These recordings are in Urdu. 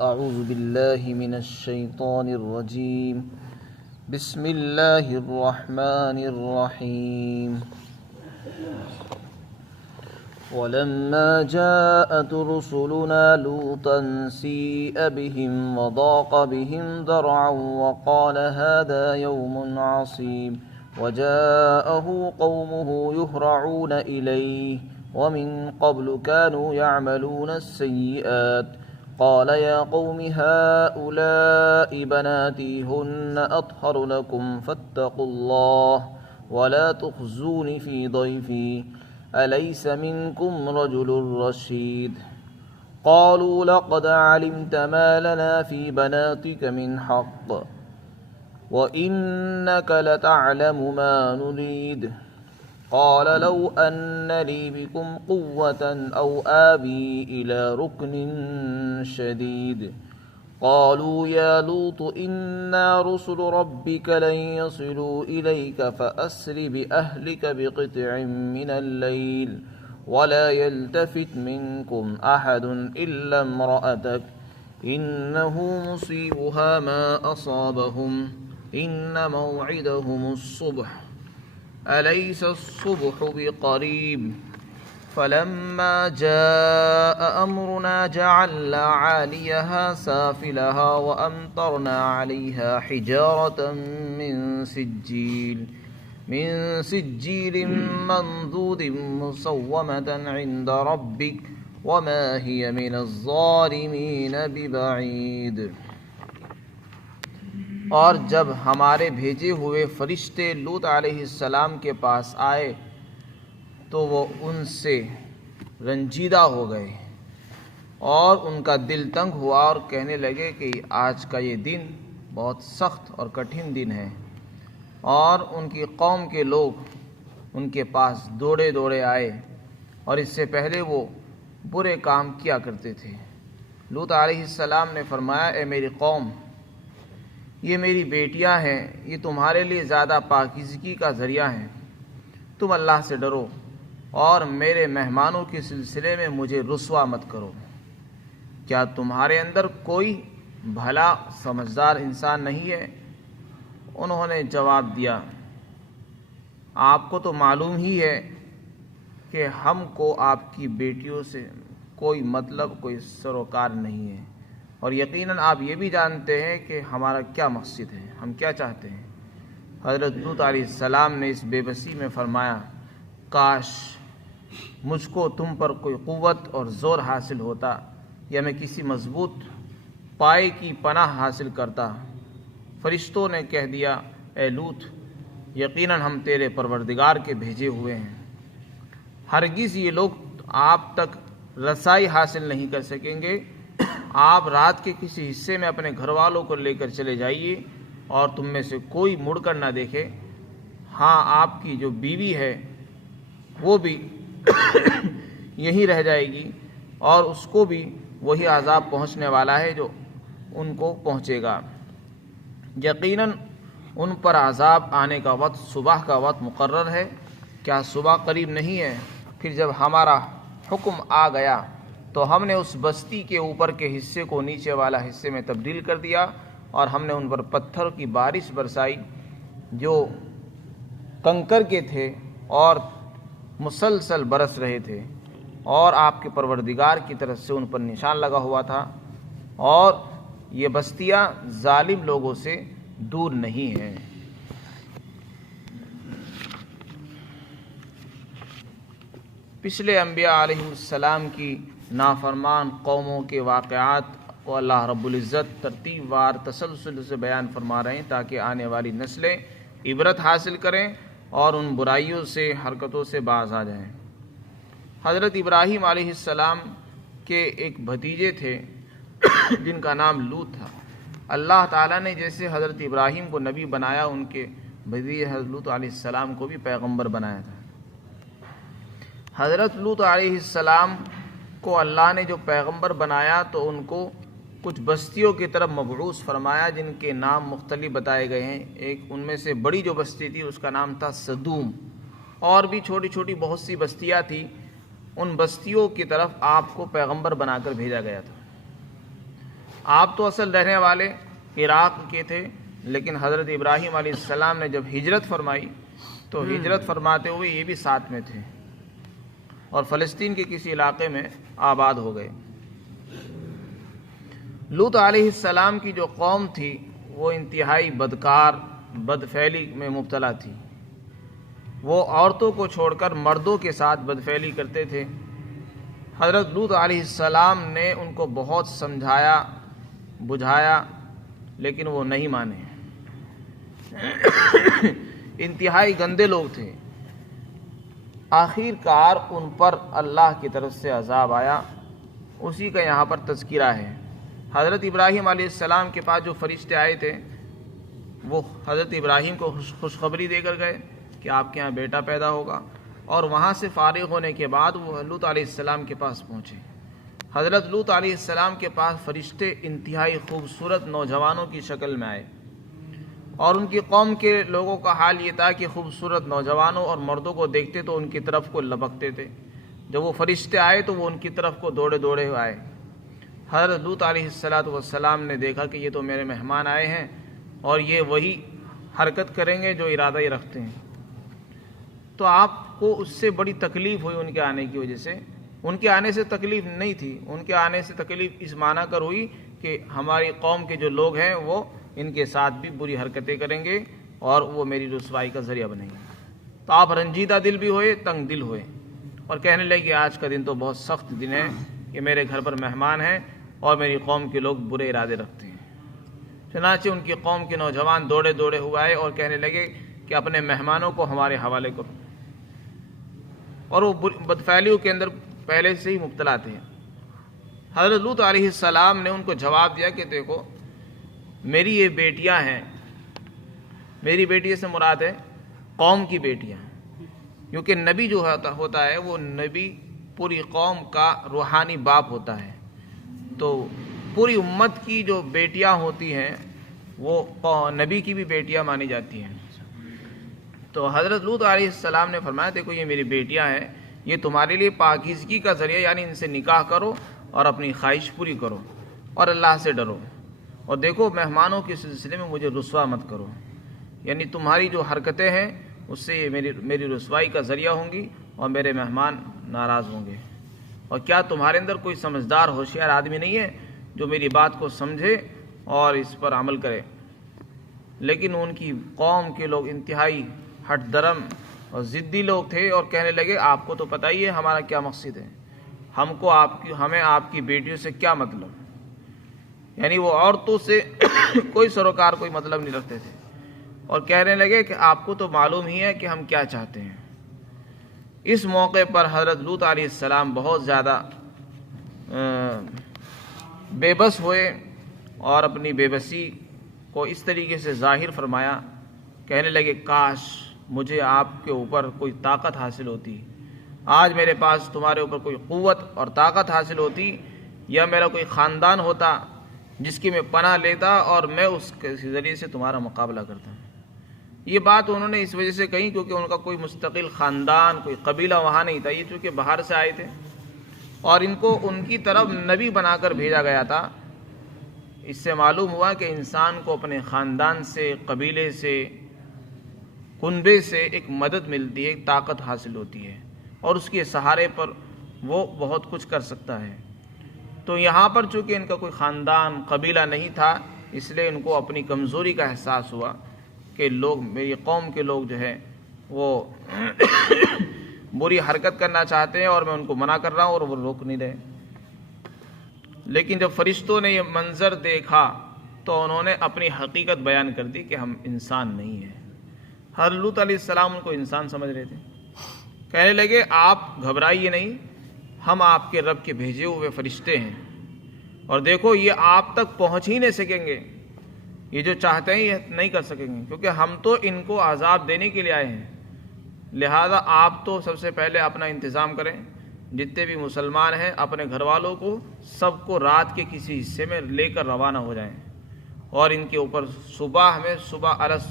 أعوذ بالله من الشيطان الرجيم بسم الله الرحمن الرحيم ولما جاءت رسلنا لوطا سيء بهم وضاق بهم ذرعا وقال هذا يوم عصيب وجاءه قومه يهرعون إليه ومن قبل كانوا يعملون السيئات قال يا قوم هؤلاء بناتي هن أطهر لكم فاتقوا الله ولا تخزوني في ضيفي أليس منكم رجل رشيد قالوا لقد علمت ما لنا في بناتك من حق وإنك لتعلم ما نريد قال لو أن لي بكم قوة أو آوي إلى ركن شديد قالوا يا لوط إنا رسل ربك لن يصلوا إليك فأسر بأهلك بقطع من الليل ولا يلتفت منكم أحد إلا امرأتك إنه مصيبها ما أصابهم إن موعدهم الصبح أليس الصبح بقريب فلما جاء أمرنا جعلنا عاليها سافلها وأمطرنا عليها حجارة من سجيل منضود مسومة عند ربك وما هي من الظالمين ببعيد۔ اور جب ہمارے بھیجے ہوئے فرشتے لوط علیہ السلام کے پاس آئے تو وہ ان سے رنجیدہ ہو گئے اور ان کا دل تنگ ہوا اور کہنے لگے کہ آج کا یہ دن بہت سخت اور کٹھن دن ہے، اور ان کی قوم کے لوگ ان کے پاس دوڑے دوڑے آئے اور اس سے پہلے وہ برے کام کیا کرتے تھے۔ لوط علیہ السلام نے فرمایا، اے میری قوم، یہ میری بیٹیاں ہیں، یہ تمہارے لیے زیادہ پاکیزگی کا ذریعہ ہیں، تم اللہ سے ڈرو اور میرے مہمانوں کے سلسلے میں مجھے رسوا مت کرو۔ کیا تمہارے اندر کوئی بھلا سمجھدار انسان نہیں ہے؟ انہوں نے جواب دیا، آپ کو تو معلوم ہی ہے کہ ہم کو آپ کی بیٹیوں سے کوئی مطلب، کوئی سروکار نہیں ہے، اور یقیناً آپ یہ بھی جانتے ہیں کہ ہمارا کیا مقصد ہے، ہم کیا چاہتے ہیں۔ حضرت لوط علیہ السلام نے اس بے بسی میں فرمایا، کاش مجھ کو تم پر کوئی قوت اور زور حاصل ہوتا، یا میں کسی مضبوط پائے کی پناہ حاصل کرتا۔ فرشتوں نے کہہ دیا، اے لوط، یقیناً ہم تیرے پروردگار کے بھیجے ہوئے ہیں، ہرگز یہ لوگ آپ تک رسائی حاصل نہیں کر سکیں گے۔ آپ رات کے کسی حصے میں اپنے گھر والوں کو لے کر چلے جائیے اور تم میں سے کوئی مڑ کر نہ دیکھے۔ ہاں، آپ کی جو بیوی ہے وہ بھی یہیں رہ جائے گی اور اس کو بھی وہی عذاب پہنچنے والا ہے جو ان کو پہنچے گا۔ یقیناً ان پر عذاب آنے کا وقت صبح کا وقت مقرر ہے، کیا صبح قریب نہیں ہے؟ پھر جب ہمارا حکم آ گیا تو ہم نے اس بستی کے اوپر کے حصے کو نیچے والا حصے میں تبدیل کر دیا، اور ہم نے ان پر پتھر کی بارش برسائی جو کنکر کے تھے اور مسلسل برس رہے تھے، اور آپ کے پروردگار کی طرف سے ان پر نشان لگا ہوا تھا، اور یہ بستیاں ظالم لوگوں سے دور نہیں ہیں۔ پچھلے انبیاء علیہ السلام کی نافرمان قوموں کے واقعات کو اللہ رب العزت ترتیب وار تسلسل سے بیان فرما رہے ہیں تاکہ آنے والی نسلیں عبرت حاصل کریں اور ان برائیوں سے، حرکتوں سے باز آ جائیں۔ حضرت ابراہیم علیہ السلام کے ایک بھتیجے تھے جن کا نام لوط تھا۔ اللہ تعالیٰ نے جیسے حضرت ابراہیم کو نبی بنایا، ان کے بھتیجے حضرت لوط علیہ السلام کو بھی پیغمبر بنایا تھا۔ حضرت لوط علیہ السلام کو اللہ نے جو پیغمبر بنایا تو ان کو کچھ بستیوں کی طرف مبعوث فرمایا جن کے نام مختلف بتائے گئے ہیں۔ ایک ان میں سے بڑی جو بستی تھی اس کا نام تھا سدوم، اور بھی چھوٹی چھوٹی بہت سی بستیاں تھیں۔ ان بستیوں کی طرف آپ کو پیغمبر بنا کر بھیجا گیا تھا۔ آپ تو اصل رہنے والے عراق کے تھے، لیکن حضرت ابراہیم علیہ السلام نے جب ہجرت فرمائی تو ہجرت فرماتے ہوئے یہ بھی ساتھ میں تھے اور فلسطین کے کسی علاقے میں آباد ہو گئے۔ لوط علیہ السلام کی جو قوم تھی وہ انتہائی بدکار، بدفعلی میں مبتلا تھی۔ وہ عورتوں کو چھوڑ کر مردوں کے ساتھ بدفعلی کرتے تھے۔ حضرت لوط علیہ السلام نے ان کو بہت سمجھایا بجھایا، لیکن وہ نہیں مانے۔ انتہائی گندے لوگ تھے۔ آخر کار ان پر اللہ کی طرف سے عذاب آیا، اسی کا یہاں پر تذکرہ ہے۔ حضرت ابراہیم علیہ السلام کے پاس جو فرشتے آئے تھے وہ حضرت ابراہیم کو خوشخبری دے کر گئے کہ آپ کے ہاں بیٹا پیدا ہوگا، اور وہاں سے فارغ ہونے کے بعد وہ لوط علیہ السلام کے پاس پہنچے۔ حضرت لوط علیہ السلام کے پاس فرشتے انتہائی خوبصورت نوجوانوں کی شکل میں آئے، اور ان کی قوم کے لوگوں کا حال یہ تھا کہ خوبصورت نوجوانوں اور مردوں کو دیکھتے تو ان کی طرف کو لپکتے تھے۔ جب وہ فرشتے آئے تو وہ ان کی طرف کو دوڑے دوڑے آئے۔ حضرت لوط علیہ السلام نے دیکھا کہ یہ تو میرے مہمان آئے ہیں اور یہ وہی حرکت کریں گے جو ارادہ ہی رکھتے ہیں۔ تو آپ کو اس سے بڑی تکلیف ہوئی ان کے آنے کی وجہ سے۔ ان کے آنے سے تکلیف نہیں تھی، ان کے آنے سے تکلیف اس معنی کر ہوئی کہ ہماری قوم کے جو لوگ ہیں وہ ان کے ساتھ بھی بری حرکتیں کریں گے اور وہ میری رسوائی کا ذریعہ بنیں گے۔ تو آپ رنجیدہ دل بھی ہوئے، تنگ دل ہوئے، اور کہنے لگے کہ آج کا دن تو بہت سخت دن ہے کہ میرے گھر پر مہمان ہیں اور میری قوم کے لوگ برے ارادے رکھتے ہیں۔ چنانچہ ان کی قوم کے نوجوان دوڑے دوڑے ہوئے آئے اور کہنے لگے کہ اپنے مہمانوں کو ہمارے حوالے کرو، اور وہ بدفعلیوں کے اندر پہلے سے ہی مبتلا تھے۔ حضرت لوط علیہ السلام نے ان کو جواب دیا کہ دیکھو میری یہ بیٹیاں ہیں، میری بیٹی سے مراد ہے قوم کی بیٹیاں، کیونکہ نبی جو ہوتا ہے وہ نبی پوری قوم کا روحانی باپ ہوتا ہے، تو پوری امت کی جو بیٹیاں ہوتی ہیں وہ نبی کی بھی بیٹیاں مانی جاتی ہیں۔ تو حضرت لوط علیہ السلام نے فرمایا دیکھو یہ میری بیٹیاں ہیں، یہ تمہارے لیے پاکیزگی کا ذریعہ، یعنی ان سے نکاح کرو اور اپنی خواہش پوری کرو اور اللہ سے ڈرو، اور دیکھو مہمانوں کے سلسلے میں مجھے رسوا مت کرو، یعنی تمہاری جو حرکتیں ہیں اس سے یہ میری رسوائی کا ذریعہ ہوں گی اور میرے مہمان ناراض ہوں گے۔ اور کیا تمہارے اندر کوئی سمجھدار ہوشیار آدمی نہیں ہے جو میری بات کو سمجھے اور اس پر عمل کرے؟ لیکن ان کی قوم کے لوگ انتہائی ہٹ درم اور ضدی لوگ تھے اور کہنے لگے آپ کو تو پتہ ہی ہے ہمارا کیا مقصد ہے، ہمیں آپ کی بیٹیوں سے کیا مطلب، یعنی وہ عورتوں سے کوئی سروکار کوئی مطلب نہیں رکھتے تھے، اور کہنے لگے کہ آپ کو تو معلوم ہی ہے کہ ہم کیا چاہتے ہیں۔ اس موقع پر حضرت لوط علیہ السلام بہت زیادہ بے بس ہوئے اور اپنی بے بسی کو اس طریقے سے ظاہر فرمایا، کہنے لگے کاش مجھے آپ کے اوپر کوئی طاقت حاصل ہوتی، آج میرے پاس تمہارے اوپر کوئی قوت اور طاقت حاصل ہوتی، یا میرا کوئی خاندان ہوتا جس کی میں پناہ لیتا اور میں اس کے ذریعے سے تمہارا مقابلہ کرتا۔ یہ بات انہوں نے اس وجہ سے کہی کیونکہ ان کا کوئی مستقل خاندان کوئی قبیلہ وہاں نہیں تھا، یہ چونکہ باہر سے آئے تھے اور ان کو ان کی طرف نبی بنا کر بھیجا گیا تھا۔ اس سے معلوم ہوا کہ انسان کو اپنے خاندان سے، قبیلے سے، کنبے سے ایک مدد ملتی ہے، ایک طاقت حاصل ہوتی ہے اور اس کے سہارے پر وہ بہت کچھ کر سکتا ہے۔ تو یہاں پر چونکہ ان کا کوئی خاندان قبیلہ نہیں تھا، اس لیے ان کو اپنی کمزوری کا احساس ہوا کہ لوگ میری قوم کے لوگ جو ہے وہ بری حرکت کرنا چاہتے ہیں اور میں ان کو منع کر رہا ہوں اور وہ روک نہیں رہے۔ لیکن جب فرشتوں نے یہ منظر دیکھا تو انہوں نے اپنی حقیقت بیان کر دی کہ ہم انسان نہیں ہیں۔ حضرت لوط علیہ السلام ان کو انسان سمجھ رہے تھے، کہنے لگے آپ گھبرائیے نہیں، ہم آپ کے رب کے بھیجے ہوئے فرشتے ہیں، اور دیکھو یہ آپ تک پہنچ ہی نہیں سکیں گے، یہ جو چاہتے ہیں یہ نہیں کر سکیں گے، کیونکہ ہم تو ان کو عذاب دینے کے لیے آئے ہیں۔ لہذا آپ تو سب سے پہلے اپنا انتظام کریں، جتنے بھی مسلمان ہیں اپنے گھر والوں کو سب کو رات کے کسی حصے میں لے کر روانہ ہو جائیں، اور ان کے اوپر صبح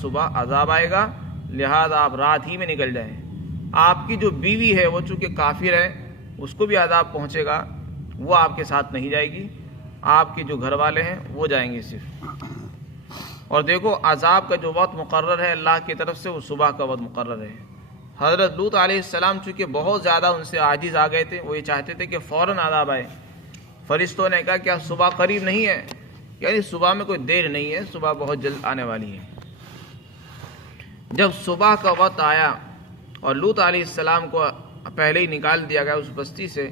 صبح عذاب آئے گا، لہذا آپ رات ہی میں نکل جائیں۔ آپ کی جو بیوی ہے وہ چونکہ کافر ہے، اس کو بھی عذاب پہنچے گا، وہ آپ کے ساتھ نہیں جائے گی، آپ کے جو گھر والے ہیں وہ جائیں گے صرف۔ اور دیکھو عذاب کا جو وقت مقرر ہے اللہ کی طرف سے وہ صبح کا وقت مقرر ہے۔ حضرت لوط علیہ السلام چونکہ بہت زیادہ ان سے عاجز آ گئے تھے، وہ یہ چاہتے تھے کہ فوراً عذاب آئے۔ فرشتوں نے کہا کیا صبح قریب نہیں ہے؟ یعنی صبح میں کوئی دیر نہیں ہے، صبح بہت جلد آنے والی ہے۔ جب صبح کا وقت آیا اور لوط علیہ السلام کو پہلے ہی نکال دیا گیا اس بستی سے،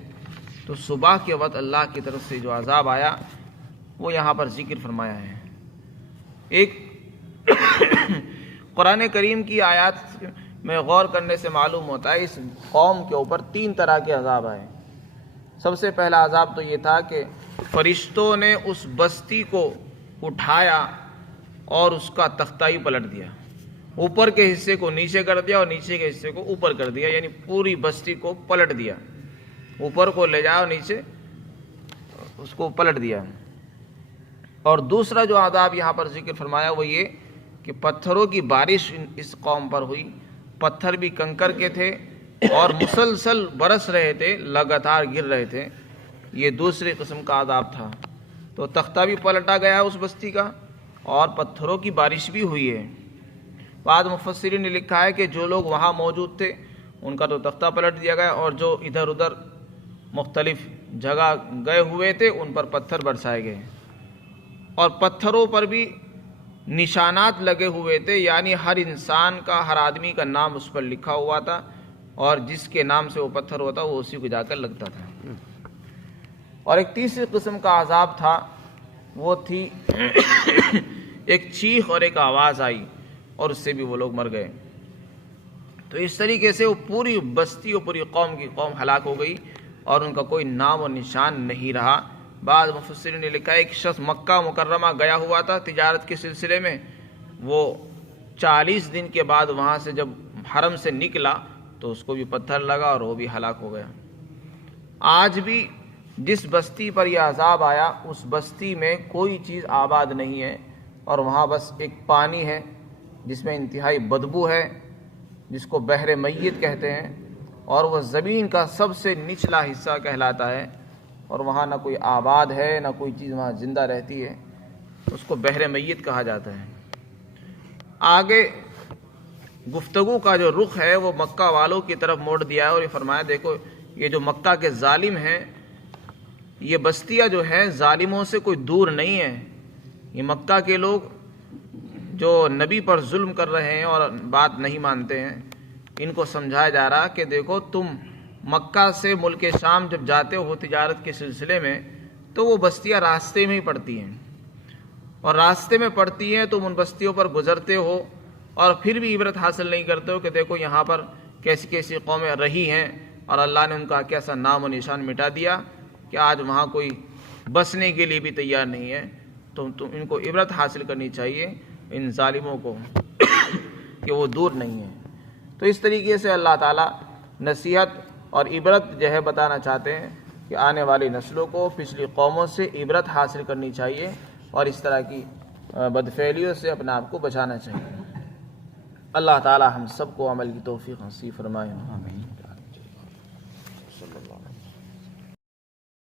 تو صبح کے وقت اللہ کی طرف سے جو عذاب آیا وہ یہاں پر ذکر فرمایا ہے۔ ایک قرآن کریم کی آیات میں غور کرنے سے معلوم ہوتا ہے اس قوم کے اوپر 3 طرح کے عذاب آئے۔ سب سے پہلا عذاب تو یہ تھا کہ فرشتوں نے اس بستی کو اٹھایا اور اس کا تختہ ہی پلٹ دیا، اوپر کے حصے کو نیچے کر دیا اور نیچے کے حصے کو اوپر کر دیا، یعنی پوری بستی کو پلٹ دیا، اوپر کو لے جایا اور نیچے اس کو پلٹ دیا۔ اور دوسرا جو عذاب یہاں پر ذکر فرمایا وہ یہ کہ پتھروں کی بارش اس قوم پر ہوئی، پتھر بھی کنکر کے تھے اور مسلسل برس رہے تھے، لگاتار گر رہے تھے۔ یہ دوسری قسم کا عذاب تھا۔ تو تختہ بھی پلٹا گیا اس بستی کا اور پتھروں کی بارش بھی ہوئی ہے۔ بعض مفسرین نے لکھا ہے کہ جو لوگ وہاں موجود تھے ان کا تو تختہ پلٹ دیا گیا، اور جو ادھر ادھر مختلف جگہ گئے ہوئے تھے ان پر پتھر برسائے گئے، اور پتھروں پر بھی نشانات لگے ہوئے تھے، یعنی ہر انسان کا، ہر آدمی کا نام اس پر لکھا ہوا تھا، اور جس کے نام سے وہ پتھر ہوتا وہ اسی کو جا کر لگتا تھا۔ اور ایک تیسری قسم کا عذاب تھا، وہ تھی ایک چیخ اور ایک آواز آئی اور اس سے بھی وہ لوگ مر گئے۔ تو اس طریقے سے وہ پوری بستی اور پوری قوم کی قوم ہلاک ہو گئی اور ان کا کوئی نام و نشان نہیں رہا۔ بعض مفسرین نے لکھا ہے ایک شخص مکہ مکرمہ گیا ہوا تھا تجارت کے سلسلے میں، وہ 40 دن کے بعد وہاں سے جب حرم سے نکلا تو اس کو بھی پتھر لگا اور وہ بھی ہلاک ہو گیا۔ آج بھی جس بستی پر یہ عذاب آیا اس بستی میں کوئی چیز آباد نہیں ہے، اور وہاں بس ایک پانی ہے جس میں انتہائی بدبو ہے، جس کو بحر میت کہتے ہیں، اور وہ زمین کا سب سے نچلا حصہ کہلاتا ہے، اور وہاں نہ کوئی آباد ہے نہ کوئی چیز وہاں زندہ رہتی ہے، اس کو بحر میت کہا جاتا ہے۔ آگے گفتگو کا جو رخ ہے وہ مکہ والوں کی طرف موڑ دیا ہے، اور یہ فرمایا دیکھو یہ جو مکہ کے ظالم ہیں، یہ بستیاں جو ہیں ظالموں سے کوئی دور نہیں ہیں۔ یہ مکہ کے لوگ جو نبی پر ظلم کر رہے ہیں اور بات نہیں مانتے ہیں، ان کو سمجھایا جا رہا کہ دیکھو تم مکہ سے ملک شام جب جاتے ہو تجارت کے سلسلے میں تو وہ بستیاں راستے میں ہی پڑتی ہیں، اور راستے میں پڑتی ہیں تم ان بستیوں پر گزرتے ہو اور پھر بھی عبرت حاصل نہیں کرتے ہو کہ دیکھو یہاں پر کیسی کیسی قومیں رہی ہیں اور اللہ نے ان کا کیسا نام و نشان مٹا دیا کہ آج وہاں کوئی بسنے کے لیے بھی تیار نہیں ہے۔ تو ان کو عبرت حاصل کرنی چاہیے ان ظالموں کو کہ وہ دور نہیں ہیں۔ تو اس طریقے سے اللہ تعالیٰ نصیحت اور عبرت جو ہے بتانا چاہتے ہیں کہ آنے والی نسلوں کو پچھلی قوموں سے عبرت حاصل کرنی چاہیے اور اس طرح کی بدفعلیوں سے اپنے آپ کو بچانا چاہیے۔ اللہ تعالیٰ ہم سب کو عمل کی توفیق نصیب فرمائے۔ آمین۔